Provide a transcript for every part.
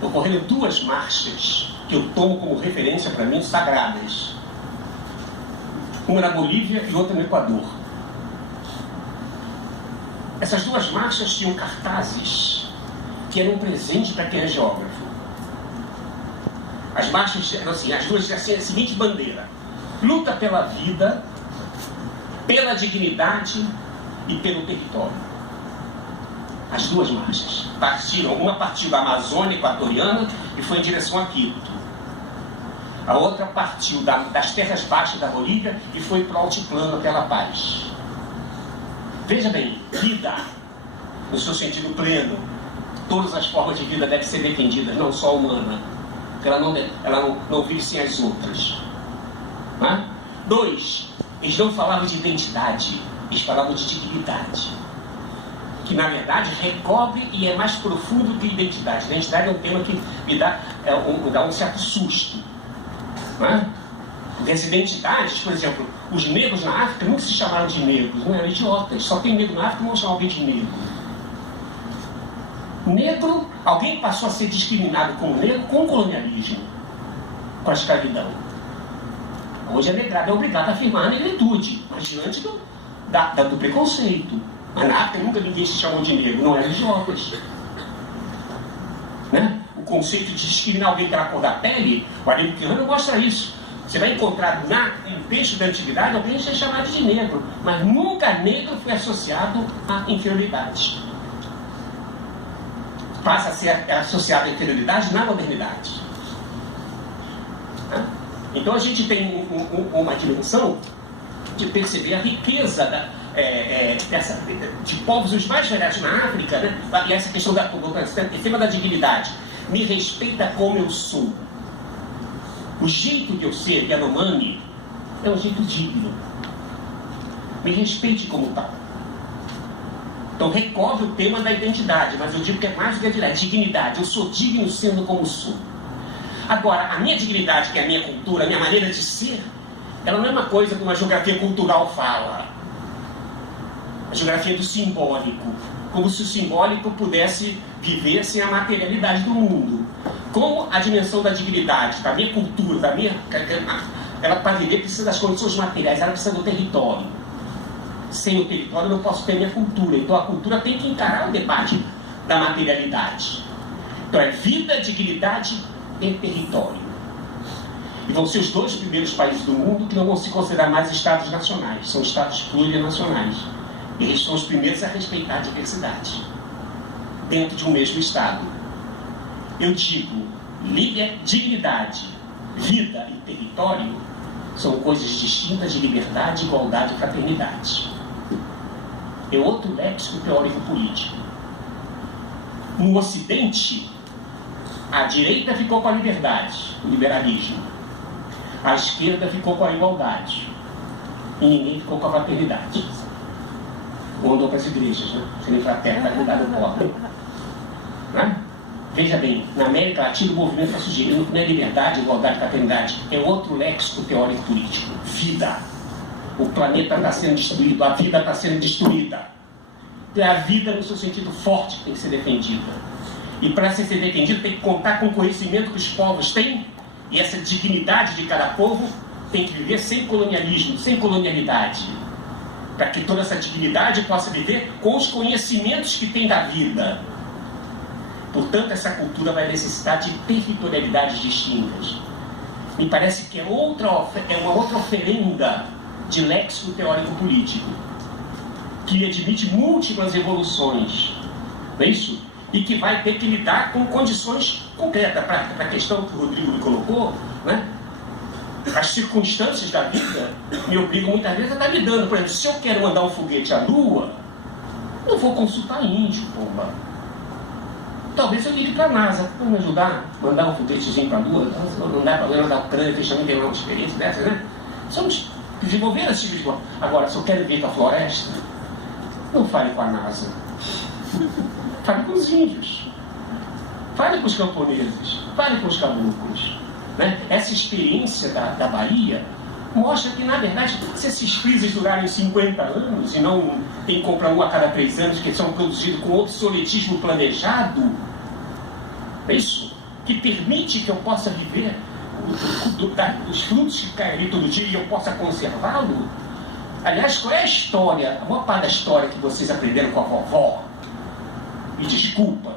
ocorreram duas marchas que eu tomo como referência para mim sagradas. Uma na Bolívia e outra no Equador. Essas duas marchas tinham cartazes que eram um presente para quem é geógrafo. As marchas eram assim, as duas tinham a seguinte bandeira: luta pela vida, pela dignidade e pelo território. As duas marchas partiram, uma partiu da Amazônia equatoriana e foi em direção a Quito. A outra partiu das terras baixas da Bolívia e foi para o altiplano até La Paz. Veja bem, vida, no seu sentido pleno, todas as formas de vida devem ser defendidas, não só a humana, porque ela não vive sem as outras. Né? 2, eles não falavam de identidade, eles falavam de dignidade, que na verdade recobre e é mais profundo que identidade. Identidade é um tema que me dá um certo susto. Né? Porque as identidades, por exemplo, os negros na África nunca se chamaram de negros, não eram idiotas. Só tem negro na África, não chamam alguém de negro. Negro, alguém passou a ser discriminado como negro com o colonialismo, com a escravidão. Hoje a negrada é obrigada a afirmar a negritude, mas diante do preconceito. Mas na África nunca ninguém se chamou de negro, não eram idiotas. Né? O conceito de discriminar alguém pela cor da pele, o aristiano mostra isso. Você vai encontrar em texto da antiguidade alguém ser chamado de negro, mas nunca negro foi associado à inferioridade. Passa a ser associado à inferioridade na modernidade. Então a gente tem uma dimensão de perceber a riqueza de povos os mais variados na África, né? E essa questão em cima da dignidade. Me respeita como eu sou. O jeito de eu ser Yanomami é um jeito digno. Me respeite como tal. Então recobre o tema da identidade, mas eu digo que é mais do que a dignidade. Eu sou digno sendo como sou. Agora, a minha dignidade, que é a minha cultura, a minha maneira de ser, ela não é uma coisa que uma geografia cultural fala. A geografia do simbólico. Como se o simbólico pudesse viver sem a materialidade do mundo. Como a dimensão da dignidade, da minha cultura, ela para viver precisa das condições materiais, ela precisa do território. Sem o território eu não posso ter minha cultura. Então a cultura tem que encarar o debate da materialidade. Então é vida, dignidade e território. E vão ser os dois primeiros países do mundo que não vão se considerar mais estados nacionais, são estados plurinacionais. Eles são os primeiros a respeitar a diversidade dentro de um mesmo estado. Eu digo, dignidade, vida e território são coisas distintas de liberdade, igualdade e fraternidade. É outro léxico teórico político. No Ocidente, a direita ficou com a liberdade, o liberalismo. A esquerda ficou com a igualdade. E ninguém ficou com a fraternidade. Ou andou para as igrejas, né? Serem fraternos para cuidar do pobre. Né? Veja bem, na América Latina o movimento está sugerindo que não é liberdade, igualdade e fraternidade, é outro léxico teórico político. Vida. O planeta está sendo destruído, a vida está sendo destruída. Então é a vida no seu sentido forte que tem que ser defendida. E para ser defendido tem que contar com o conhecimento que os povos têm, e essa dignidade de cada povo tem que viver sem colonialismo, sem colonialidade. Para que toda essa dignidade possa viver com os conhecimentos que tem da vida. Portanto, essa cultura vai necessitar de territorialidades distintas. Me parece que é uma outra oferenda de léxico teórico político, que admite múltiplas evoluções, não é isso? E que vai ter que lidar com condições concretas. Para a questão que o Rodrigo me colocou, né? As circunstâncias da vida me obrigam muitas vezes a estar lidando. Por exemplo, se eu quero mandar um foguete à Lua, eu vou consultar índio, pomba. Talvez eu ligue para a NASA. Vamos me ajudar a mandar um foguetezinho para a Lua? Não dá para mandar Ucrânia, que também tem uma experiência dessas, né? Vamos desenvolver esse tipo de coisa. Agora, se eu quero vir para a floresta, não fale com a NASA. Fale com os índios. Fale com os camponeses. Fale com os caboclos. Né? Essa experiência da Bahia mostra que, na verdade, se esses freezes durarem 50 anos e não tem que comprar um a cada 3 anos, que são produzidos com obsoletismo planejado, é isso. que permite que eu possa viver dos frutos que caem ali todo dia e eu possa conservá-lo? Aliás, qual é a história, a maior parte da história que vocês aprenderam com a vovó? E desculpa,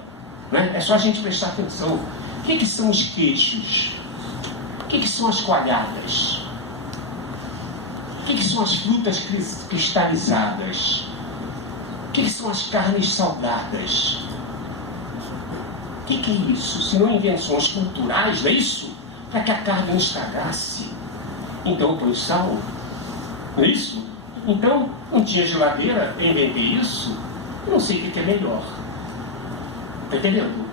né? É só a gente prestar atenção. O que são os queixos? O que são as coalhadas? O que são as frutas cristalizadas? O que são as carnes salgadas? O que é isso? Se não invenções culturais, não é isso? Para que a carne não estragasse. Então eu ponho sal, não é isso? Então, não tinha geladeira, eu inventei isso, eu não sei o que é melhor. Está entendendo?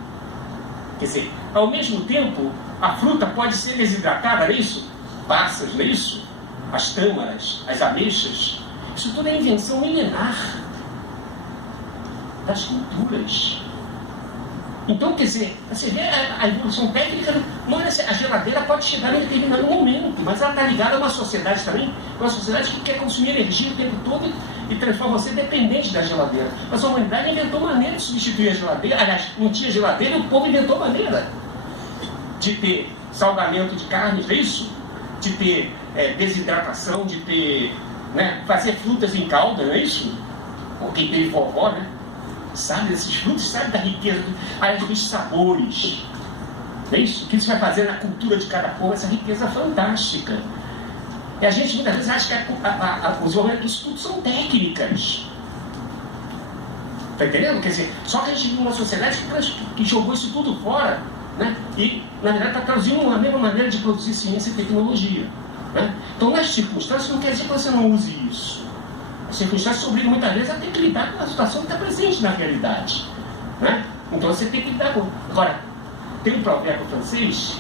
Quer dizer, ao mesmo tempo, a fruta pode ser desidratada, não é isso? Passas, não é isso? As tâmaras, as ameixas, isso tudo é invenção milenar das culturas. Então, quer dizer, você vê a evolução técnica, não é, a geladeira pode chegar em determinado momento, mas ela está ligada a uma sociedade também, uma sociedade que quer consumir energia o tempo todo e transforma você dependente da geladeira. Mas a humanidade inventou maneira de substituir a geladeira. Aliás, não tinha geladeira e o povo inventou maneira de ter salgamento de carnes, é isso? De ter desidratação, de ter, né, fazer frutas em calda, não é isso? Ou quem teve vovó, né? Sabe desses frutos, sabe da riqueza, dos sabores. É isso? O que você vai fazer na cultura de cada povo, essa riqueza fantástica. E a gente muitas vezes acha que isso tudo são técnicas. Está entendendo? Quer dizer, só que a gente vive numa sociedade que jogou isso tudo fora, né? E, na verdade, está traduzindo uma mesma maneira de produzir ciência e tecnologia. Né? Então, nas circunstâncias, não quer dizer que você não use isso. As circunstâncias obrigam muitas vezes a ter que lidar com a situação que está presente na realidade. Né? Então você tem que lidar com. Agora, tem um provérbio francês,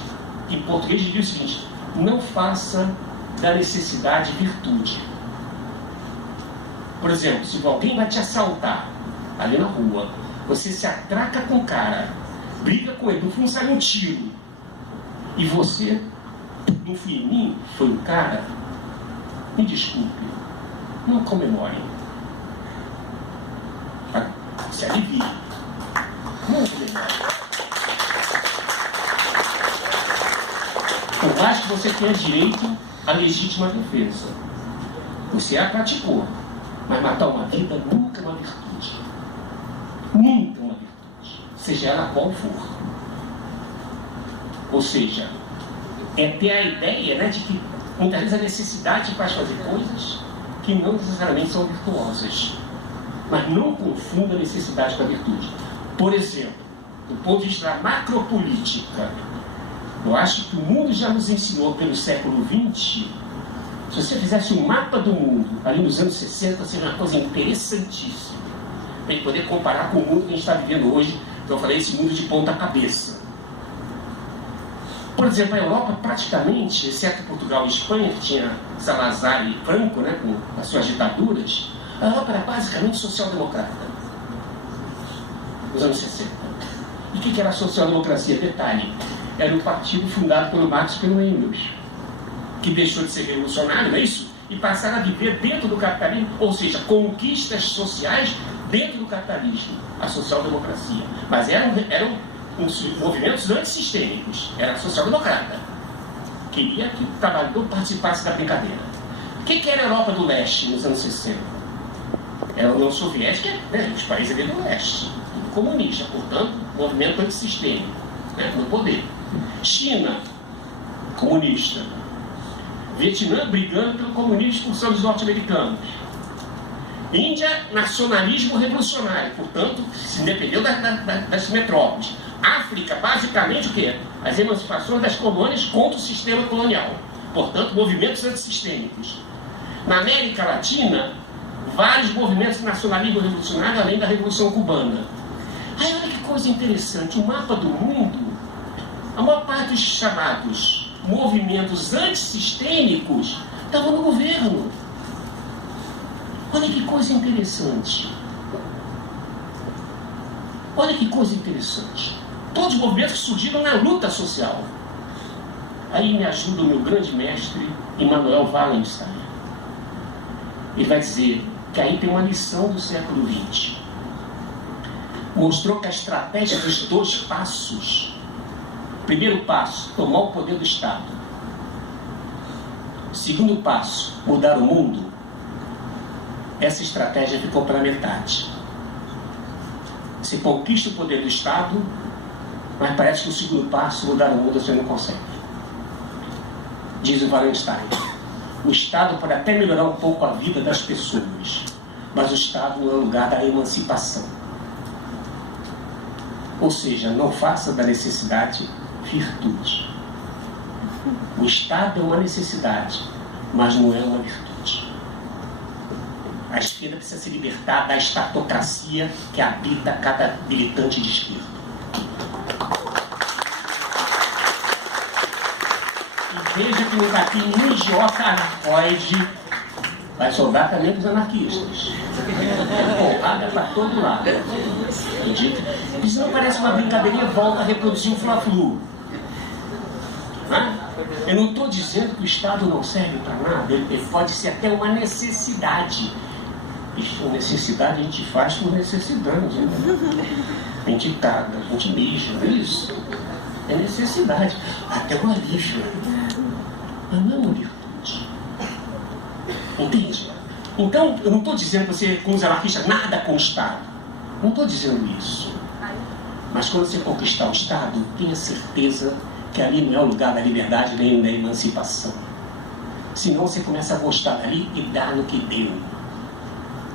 que em português diz o seguinte: não faça da necessidade virtude. Por exemplo, se alguém vai te assaltar ali na rua, você se atraca com o cara, briga com ele, no fundo sai um tiro, e você, não fui em mim, foi o cara, me desculpe, não comemore. Se alivie. Não comemore. Por mais que você tenha direito à legítima defesa, você a praticou, mas matar uma vida nunca é uma virtude. Nunca é uma virtude, seja ela qual for. Ou seja, é ter a ideia, né, de que muitas vezes a necessidade faz fazer coisas que não necessariamente são virtuosas. Mas não confunda a necessidade com a virtude. Por exemplo, do ponto de vista da macropolítica, eu acho que o mundo já nos ensinou pelo século XX. Se você fizesse um mapa do mundo ali nos anos 60, seria uma coisa interessantíssima para gente poder comparar com o mundo que a gente está vivendo hoje. Então eu falei esse mundo de ponta cabeça. Por exemplo, a Europa praticamente, exceto Portugal e Espanha, que tinha Salazar e Franco, né, com as suas ditaduras, a Europa era basicamente social-democrata nos anos 60. E o que era a social-democracia? Detalhe, era um partido fundado pelo Marx e pelo Engels, que deixou de ser revolucionário, não é isso? E passaram a viver dentro do capitalismo, ou seja, conquistas sociais dentro do capitalismo, a social-democracia. Mas eram os movimentos antissistêmicos, era social-democrata. Queria que o trabalhador participasse da brincadeira. O que era a Europa do Leste nos anos 60? Era a União Soviética, né, os países ali do Leste, tudo comunista, portanto, movimento antissistêmico, né, no poder. China, comunista. Vietnã brigando pelo comunismo, expulsando os norte-americanos. Índia, nacionalismo revolucionário, portanto, se independeu das metrópoles. África, basicamente o quê? As emancipações das colônias contra o sistema colonial. Portanto, movimentos antissistêmicos. Na América Latina, vários movimentos de nacionalismo revolucionário, além da Revolução Cubana. Aí olha que coisa interessante, o mapa do mundo, a maior parte dos chamados movimentos antissistêmicos estavam no governo. Olha que coisa interessante. Olha que coisa interessante. Todos os movimentos que surgiram na luta social. Aí me ajuda o meu grande mestre, Immanuel Wallenstein. Ele vai dizer que aí tem uma lição do século XX. Mostrou que a estratégia dos 2 passos Primeiro passo, tomar o poder do Estado. Segundo passo, mudar o mundo. Essa estratégia ficou pela metade. Você conquista o poder do Estado, mas parece que o segundo passo, mudar o mundo, você não consegue. Diz o Wallenstein, o Estado pode até melhorar um pouco a vida das pessoas, mas o Estado não é o lugar da emancipação. Ou seja, não faça da necessidade virtude. O Estado é uma necessidade, mas não é uma virtude. A esquerda precisa se libertar da estatocracia que habita cada militante de esquerda. E veja que não tem nenhum idiota anarcoide, vai sobrar também para os anarquistas. Porrada para todo lado. Acredita? Isso não parece uma brincadeirinha, volta a reproduzir um fla-flu. Eu não estou dizendo que o Estado não serve para nada, ele pode ser até uma necessidade. E por necessidade a gente faz por necessidade. Né? A gente caga, a gente mija, não é isso? É necessidade, até uma lixo. Mas não é uma virtude. Entende? Então, eu não estou dizendo que você, com os anarquistas, nada com o Estado. Não estou dizendo isso. Mas quando você conquistar o Estado, tenha certeza que ali não é o lugar da liberdade nem da emancipação. Senão você começa a gostar dali e dá no que deu.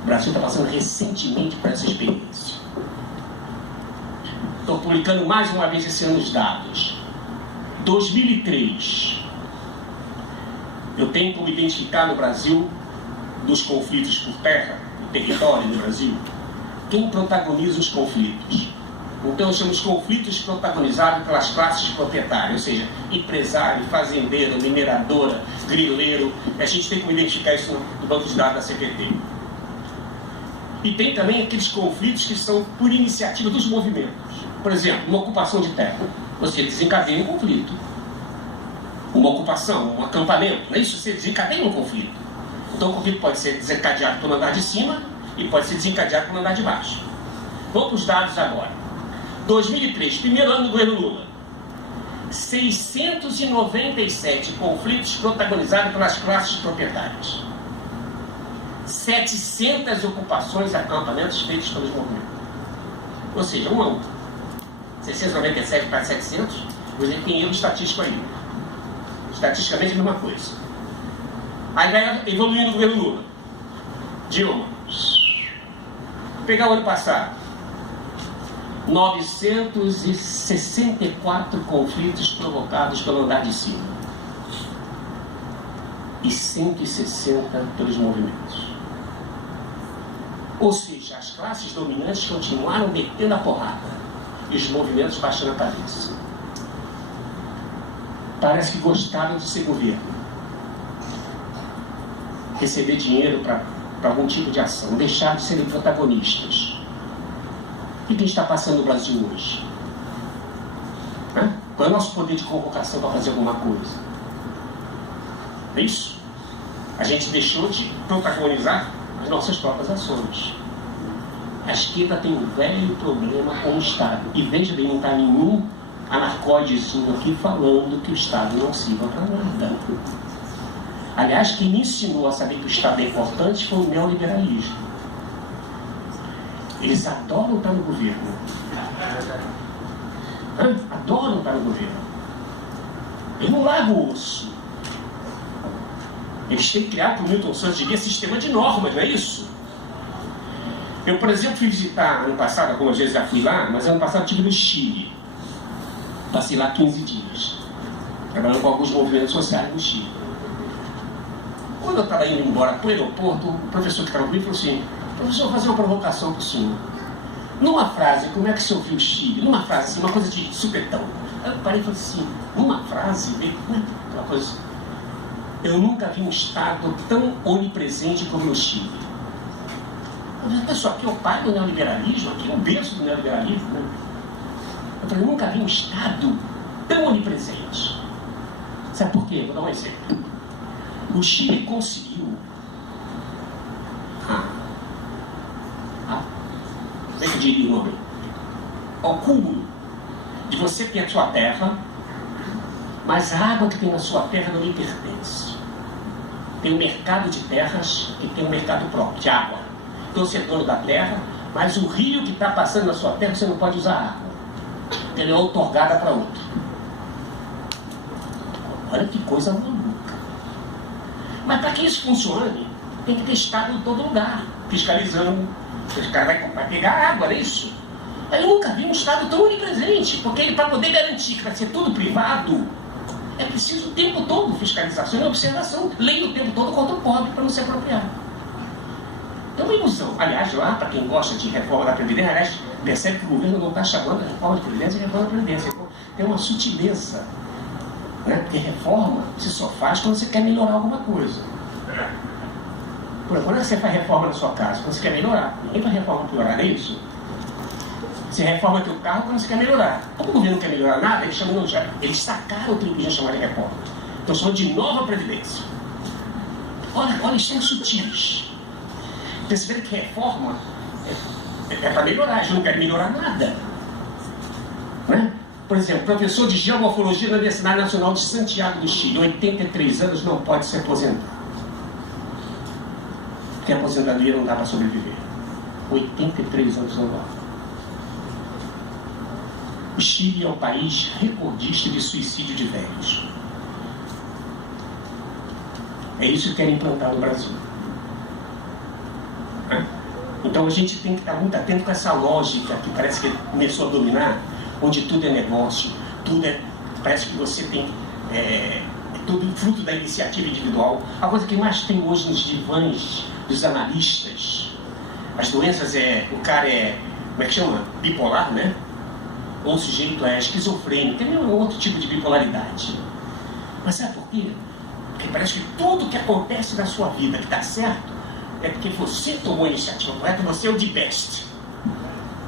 O Brasil está passando recentemente por essa experiência. Estou publicando mais uma vez esse ano os dados. 2003. Eu tenho como identificar no Brasil, dos conflitos por terra, no território do Brasil, quem protagoniza os conflitos. Então, eu chamo os conflitos protagonizados pelas classes proprietárias, ou seja, empresário, fazendeiro, mineradora, grileiro. A gente tem como identificar isso no banco de dados da CPT. E tem também aqueles conflitos que são por iniciativa dos movimentos. Por exemplo, uma ocupação de terra. Você desencadeia um conflito. Uma ocupação, um acampamento, não é isso? Você desencadeia um conflito. Então, o conflito pode ser desencadeado pelo andar de cima e pode ser desencadeado pelo andar de baixo. Vamos para os dados agora. 2003, primeiro ano do governo Lula. 697 conflitos protagonizados pelas classes proprietárias. 700 ocupações e acampamentos feitos pelos movimentos. Ou seja, 1 a 1. 697 para 700, você tem erro estatístico aí. Estatisticamente é a mesma coisa. Aí vai evoluindo o governo Lula. Dilma. Pegar o ano passado. 964 conflitos provocados pelo andar de cima. E 160 pelos movimentos. Ou seja, as classes dominantes continuaram metendo a porrada e os movimentos baixando a cabeça. Parece que gostaram de ser governo. Receber dinheiro para algum tipo de ação, deixar de serem protagonistas. O que a gente está passando no Brasil hoje? Qual é o nosso poder de convocação para fazer alguma coisa? É isso? A gente deixou de protagonizar as nossas próprias ações. A esquerda tem um velho problema com o Estado. E veja bem, não está nenhum anarcoidezinho aqui falando que o Estado não sirva para nada. Aliás, quem me ensinou a saber que o Estado é importante foi o neoliberalismo. Eles adoram estar no governo. Adoram estar no governo. Eles não largam o osso. Eles têm que criar, para o Milton Santos diria, sistema de normas, não é isso? Eu, por exemplo, fui visitar ano passado, algumas vezes já fui lá, mas ano passado estive no Chile. Passei lá 15 dias, trabalhando com alguns movimentos sociais no Chile. Quando eu estava indo embora para o aeroporto, o professor que estava comigo falou assim: professor, vou fazer uma provocação para o senhor. Numa frase, como é que o senhor viu o Chile? Numa frase, assim, uma coisa de supetão. Aí eu parei e falei assim: numa frase, aquela coisa. Eu nunca vi um Estado tão onipresente como no Chile. Eu falei: pessoal, aqui é o pai do neoliberalismo, aqui é o berço do neoliberalismo, né? Eu falei: eu nunca vi um Estado tão onipresente. Sabe por quê? Vou dar um exemplo. O Chile conseguiu como é que eu diria o nome? Ao cúmulo de você ter a sua terra, mas a água que tem na sua terra não lhe pertence. Tem um mercado de terras e tem um mercado próprio de água. Então você é dono da terra, mas o rio que está passando na sua terra você não pode usar água. Ela é outorgada para outro. Olha que coisa maluca. Mas para que isso funcione, tem que ter Estado em todo lugar, fiscalizando. Esse cara vai pegar água, é isso? Eu nunca vi um Estado tão onipresente, porque ele, para poder garantir que vai ser tudo privado, é preciso o tempo todo fiscalização e observação, lei o tempo todo contra o pobre para não se apropriar. É uma ilusão. Aliás, lá, para quem gosta de reforma da Previdência, aliás, percebe que o governo não está chamando a reforma de Previdência de reforma da Previdência. Tem uma sutileza, né? Porque reforma se só faz quando você quer melhorar alguma coisa. Por exemplo, quando você faz reforma na sua casa, quando você quer melhorar, ninguém faz reforma para piorar, não é isso? Você reforma teu carro quando você quer melhorar. Como o governo não quer melhorar nada, eles chamam de eles sacaram o que eles podiam chamar de reforma. Então chamam de nova previdência. Olha, eles são sutis. Perceberam que reforma é para melhorar, eles não querem melhorar nada. Né? Por exemplo, professor de geomorfologia na Universidade Nacional de Santiago do Chile, 83 anos, não pode se aposentar. Porque a aposentadoria não dá para sobreviver. 83 anos não dá. O Chile é um país recordista de suicídio de velhos. É isso que querem implantar no Brasil. Então a gente tem que estar muito atento com essa lógica que parece que começou a dominar, onde tudo é negócio, tudo é. Parece que você tem. É tudo fruto da iniciativa individual. A coisa que mais tem hoje nos divãs dos analistas, as doenças o cara é, como é que chama? Bipolar, né? Ou o sujeito é esquizofrênico, tem um outro tipo de bipolaridade. Mas sabe por quê? Porque parece que tudo que acontece na sua vida que está certo é porque você tomou a iniciativa correta, você é o de best.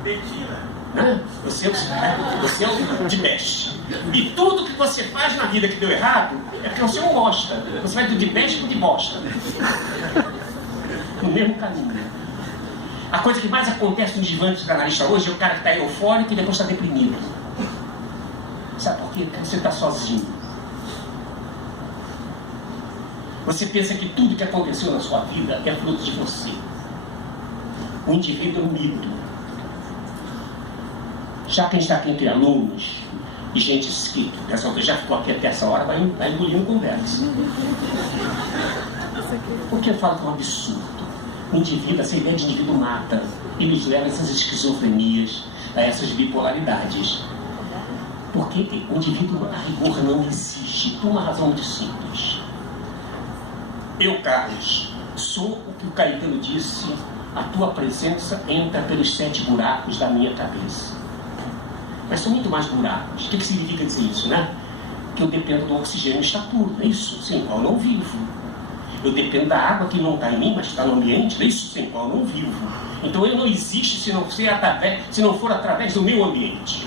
Mentira. Né? Você é o de best. E tudo que você faz na vida que deu errado é porque você não gosta. Você vai do de best para o de bosta. No mesmo caminho. A coisa que mais acontece nos divãs dos analistas hoje é o cara que está eufórico e depois está deprimido. Sabe por quê? Porque você está sozinho. Você pensa que tudo que aconteceu na sua vida é fruto de você. O indivíduo é um mito. Já quem está aqui entre alunos e gente que já ficou aqui até essa hora, vai engolindo conversa. Porque eu falo que é um absurdo. O indivíduo, essa ideia de indivíduo mata. E nos leva a essas esquizofrenias, a essas bipolaridades. Porque o indivíduo, a rigor, não existe. Por uma razão muito simples. Eu, Carlos, sou o que o Caetano disse, a tua presença entra pelos 7 buracos da minha cabeça. Mas são muito mais buracos. O que significa dizer isso, né? Que eu dependo do oxigênio estar puro, não é isso? Sem qual eu não vivo. Eu dependo da água que não está em mim, mas está no ambiente, não é isso? Sem qual eu não vivo. Então eu não existo se não for através do meu ambiente.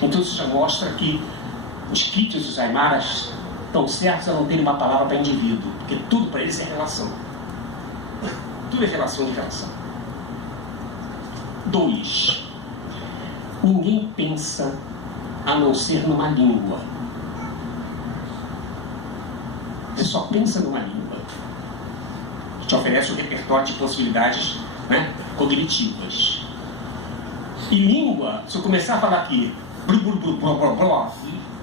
Então isso já mostra que os kits dos Aymaras estão certos a não terem uma palavra para indivíduo, porque tudo para eles é relação. Tudo é relação de relação. 2. Ninguém pensa a não ser numa língua. Você só pensa numa língua. Te oferece um repertório de possibilidades, né, cognitivas. E língua, se eu começar a falar aqui,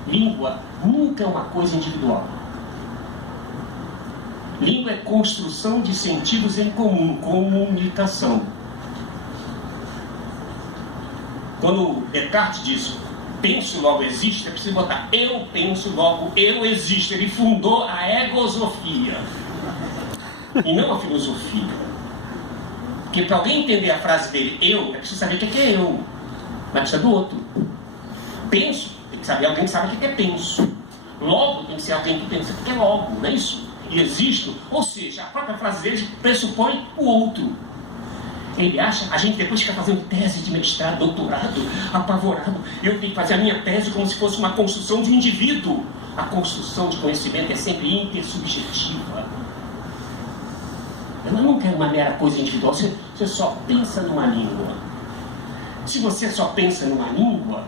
língua nunca é uma coisa individual. Língua é construção de sentidos em comum, comunicação. Quando Descartes diz penso, logo existe, é preciso botar eu penso, logo eu existo. Ele fundou a egosofia e não a filosofia. Porque para alguém entender a frase dele, eu, é preciso saber o que é eu. Mas precisa do outro. Penso, tem que saber alguém que sabe o que é penso. Logo, tem que ser alguém que pensa o que é logo, não é isso? E existo, ou seja, a própria frase dele pressupõe o outro. Ele acha, a gente depois fica fazendo tese de mestrado, doutorado, apavorado. Eu tenho que fazer a minha tese como se fosse uma construção de um indivíduo. A construção de conhecimento é sempre intersubjetiva. Ela não quer uma mera coisa individual, você só pensa numa língua. Se você só pensa numa língua,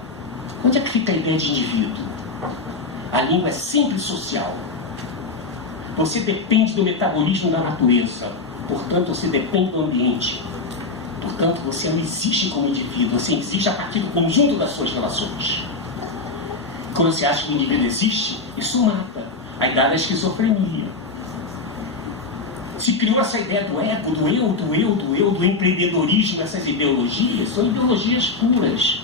onde é que fica a ideia de indivíduo? A língua é sempre social. Você depende do metabolismo da natureza. Portanto, você depende do ambiente. Portanto, você não existe como indivíduo. Você existe a partir do conjunto das suas relações. Quando você acha que o indivíduo existe, isso mata. A ideia da esquizofrenia. Se criou essa ideia do ego, do eu, do empreendedorismo, essas ideologias, são ideologias puras.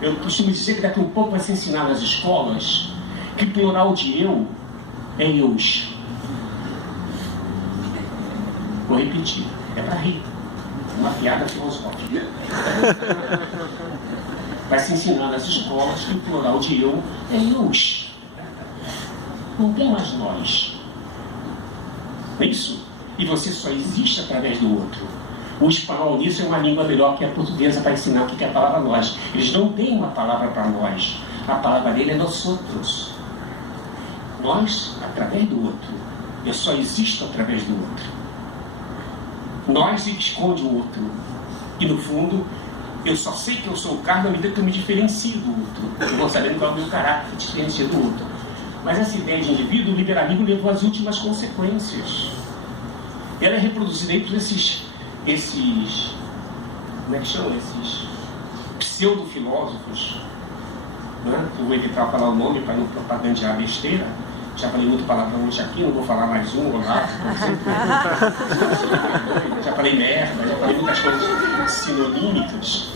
Eu costumo dizer que daqui a um pouco vai se ensinar nas escolas que o plural de eu é eus. Vou repetir, é para rir. Uma piada filosófica. Vai se ensinar nas escolas que o plural de eu é eus. Não tem mais nós. Não é isso? E você só existe através do outro. O espanhol nisso é uma língua melhor que a portuguesa para ensinar o que é a palavra nós. Eles não têm uma palavra para nós. A palavra dele é nós outros. Nós, através do outro. Eu só existo através do outro. Nós esconde o outro. E no fundo, eu só sei que eu sou o cara na medida que eu me diferencio do outro. Eu vou sabendo qual é o meu caráter, diferencia do outro. Mas essa ideia de indivíduo, o liberalismo levou às últimas consequências. Ela é reproduzida aí por esses como é que chama? Esses pseudo-filósofos, né? Eu vou evitar falar o nome para não propagandear besteira. Já falei muito palavrão hoje aqui, não vou falar mais um ou lá. Já falei merda, já falei muitas coisas sinonímicas,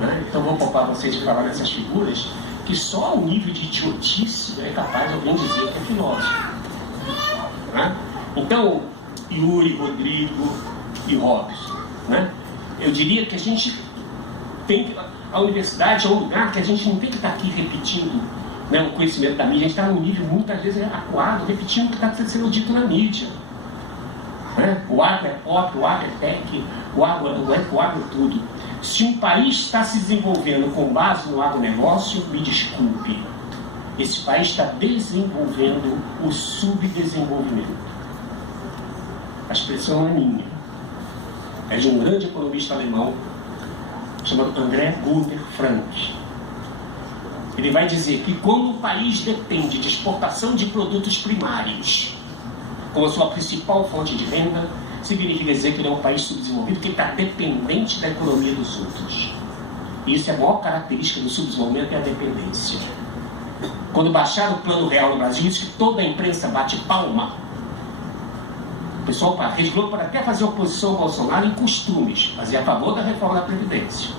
né? Então vou poupar vocês de falar dessas figuras que só o nível de idiotice é capaz de alguém dizer que é filósofo, né? Então, Yuri, Rodrigo e Robson, né? Eu diria que a gente tem que... A universidade é um lugar que a gente não tem que estar aqui repetindo, né, o conhecimento da mídia. A gente está num nível muitas vezes acuado, repetindo o que está sendo dito na mídia, né? O agro é pop, o agro é tech, o agro é tudo. Se um país está se desenvolvendo com base no agronegócio, me desculpe, esse país está desenvolvendo o subdesenvolvimento. A expressão não é minha, é de um grande economista alemão chamado André Gunther Frank. Ele vai dizer que quando o país depende de exportação de produtos primários como a sua principal fonte de renda, significa dizer que ele é um país subdesenvolvido, que está dependente da economia dos outros. E isso é a maior característica do subdesenvolvimento, é a dependência. Quando baixaram o Plano Real no Brasil, isso que toda a imprensa bate palma. O pessoal, a Rede Globo pode até fazer oposição ao Bolsonaro em costumes, mas é a favor da reforma da Previdência.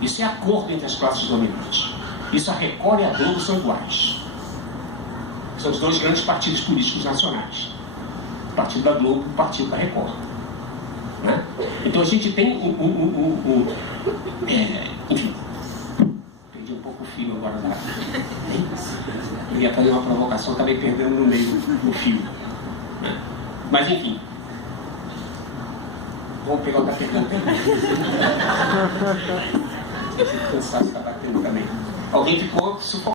Isso é acordo entre as classes dominantes. Isso a Record e a Globo são iguais. São os dois grandes partidos políticos nacionais. O partido da Globo e o partido da Record. Né? Então a gente tem enfim, perdi um pouco o fio agora. Eu ia fazer uma provocação, acabei perdendo no meio do fio. Né? Mas enfim, vamos pegar outra pergunta. O cansaço está batendo também. Alguém ficou sufocado.